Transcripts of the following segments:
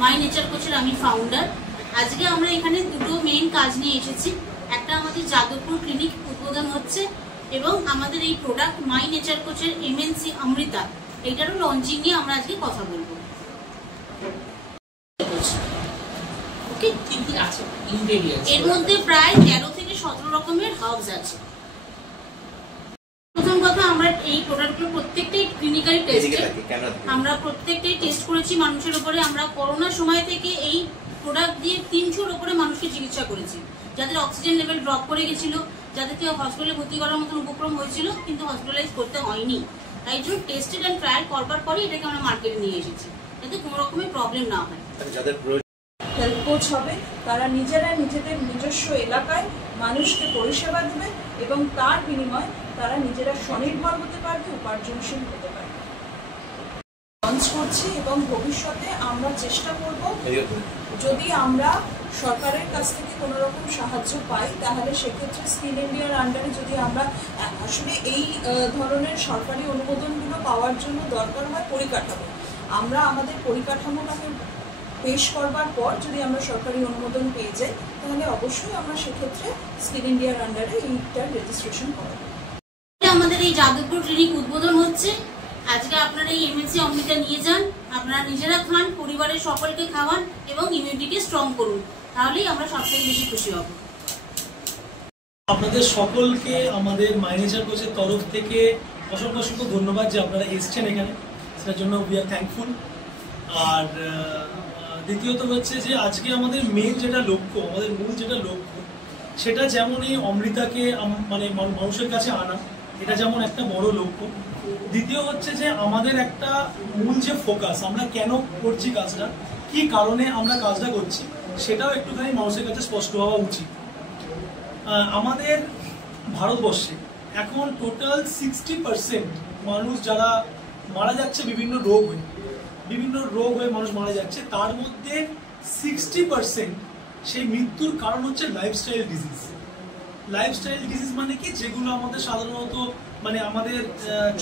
মাই nature কোচের আমি founder. আজকে আমরা এখানে দুটো মেইন কাজ নিয়ে এসেছি। একটা আমাদের যাদবপুর ক্লিনিক উদ্বোধন হচ্ছে এবং আমাদের এই প্রোডাক্ট মাই নেচার কোচের এমএনসি অমৃতা, এটারও লঞ্চিং নিয়ে আমরা আজকে কথা বলবো। এর মধ্যে প্রায় 13 থেকে 17 রকমের হার্বস আছে। প্রথম কথা, আমরা এই প্রোডাক্টগুলো প্রত্যেকটাই ক্লিনিক্যালি টেস্টেড। আমরা প্রত্যেকটাই টেস্ট করেছি মানুষের উপরে। আমরা করোনার সময় থেকে এই প্রোডাক্ট দিয়ে 300-র উপরে মানুষকে চিকিৎসা করেছি, যাদের অক্সিজেন লেভেল ড্রপ করে গেছিল, যাদেরকে হসপিটালে ভর্তি করার মতন উপক্রম হয়েছিল কিন্তু হসপিটালাইজ করতে হয়নি। তাই জন্য টেস্টেড অ্যান্ড ট্রায়াল করবার পরে এটাকে আমরা মার্কেটে নিয়ে এসেছি, যাতে কোনো রকমের প্রবলেম না হয়। হেলথ কোচ হবে, তারা নিজেরা নিজেদের নিজস্ব এলাকায় মানুষকে পরিষেবা দেবে এবং তার বিনিময়ে তারা নিজেরা স্বনির্ভর হতে পারবে, উপার্জনশীল হতে পারবে। লঞ্চ করছি এবং ভবিষ্যতে আমরা চেষ্টা করব, যদি আমরা সরকারের কাছ থেকে কোনো রকম সাহায্য পাই তাহলে সেক্ষেত্রে স্কিল ইন্ডিয়ার আন্ডারে যদি আমরা আসলে এই ধরনের সরকারি অনুমোদনগুলো পাওয়ার জন্য দরকার হয় পরিকাঠামো, আমরা আমাদের পরিকাঠামোটাকে পেশ করবার পর যদি আমরা সরকারি অনুমোদন পেয়ে যাই তাহলে অবশ্যই আমরা সেক্ষেত্রে স্কিল ইন্ডিয়ার আন্ডারে এইটার রেজিস্ট্রেশন করাবো। আমাদের এই যাদবপুর ক্লিনিক উদ্বোধন হচ্ছে আজকে। আপনারা এই এমএনসি অমৃতা নিয়ে যান, আপনারা নিজেরা খান, পরিবারের সকলকে খাওয়ান এবং ইমিউনিটিকে স্ট্রং করুন, তাহলেই আমরা সবথেকে বেশি খুশি হব। আপনাদের সকলকে আমাদের মাই নেচার কোচের তরফ থেকে অসংখ্য অসংখ্য ধন্যবাদ যে আপনারা এসছেন এখানে, সেটার জন্য উই আর থ্যাঙ্কফুল। আর দ্বিতীয়ত হচ্ছে যে আজকে আমাদের মেন যেটা লক্ষ্য, আমাদের মূল যেটা লক্ষ্য, সেটা যেমন এই অমৃতাকে মানে মানুষের কাছে আনা, এটা যেমন একটা বড় লক্ষ্য। দ্বিতীয় হচ্ছে যে আমাদের একটা মূল যে ফোকাস, আমরা কেন করছি কাজটা, কি কারণে আমরা কাজটা করছি, সেটাও একটুখানি মানুষের কাছে স্পষ্ট হওয়া উচিত। আমাদের ভারতবর্ষে এখন টোটাল 60% মানুষ যারা মারা যাচ্ছে বিভিন্ন রোগ হয়ে মানুষ মারা যাচ্ছে, তার মধ্যে 60% সেই মৃত্যুর কারণ হচ্ছে লাইফস্টাইল ডিজিজ। লাইফস্টাইল ডিজিজ মানে কি, যেগুলো আমাদের সাধারণত মানে আমাদের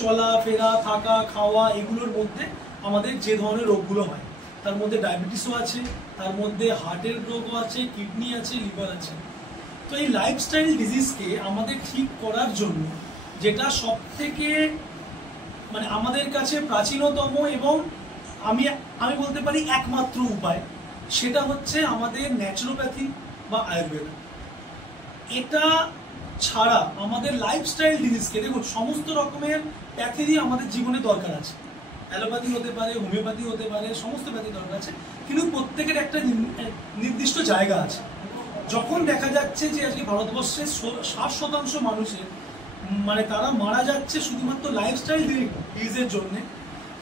চলাফেরা, থাকা, খাওয়া, এগুলোর মধ্যে আমাদের যে ধরনের রোগগুলো হয়, তার মধ্যে ডায়াবেটিসও আছে, তার মধ্যে হার্টের রোগও আছে, কিডনি আছে, লিভার আছে। তো এই লাইফস্টাইল ডিজিজকে আমাদের ঠিক করার জন্য যেটা সব থেকে মানে আমাদের কাছে প্রাচীনতম এবং আমি বলতে পারি একমাত্র উপায়, সেটা হচ্ছে আমাদের ন্যাচুরোপ্যাথি বা আয়ুর্বেদ। এটা ছাড়া আমাদের লাইফস্টাইল ডিজিজকে, দেখুন সমস্ত রকমের প্যাথেরই আমাদের জীবনে দরকার আছে, অ্যালোপ্যাথি হতে পারে, হোমিওপ্যাথি হতে পারে, সমস্ত প্যাথি দরকার আছে, কিন্তু প্রত্যেকের একটা নির্দিষ্ট জায়গা আছে। যখন দেখা যাচ্ছে যে আজকে ভারতবর্ষের 60% মানুষের মানে তারা মারা যাচ্ছে শুধুমাত্র লাইফস্টাইল ডিজিজের জন্যে,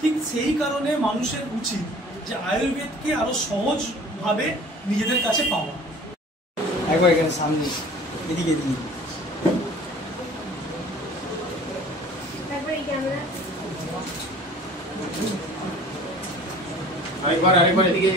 ঠিক সেই কারণে মানুষের উচিত যে আয়ুর্বেদকে আরো সহজভাবে নিজেদের কাছে পাওয়া। একবার এখানে সামনে এদিকে আরেকবার এদিকে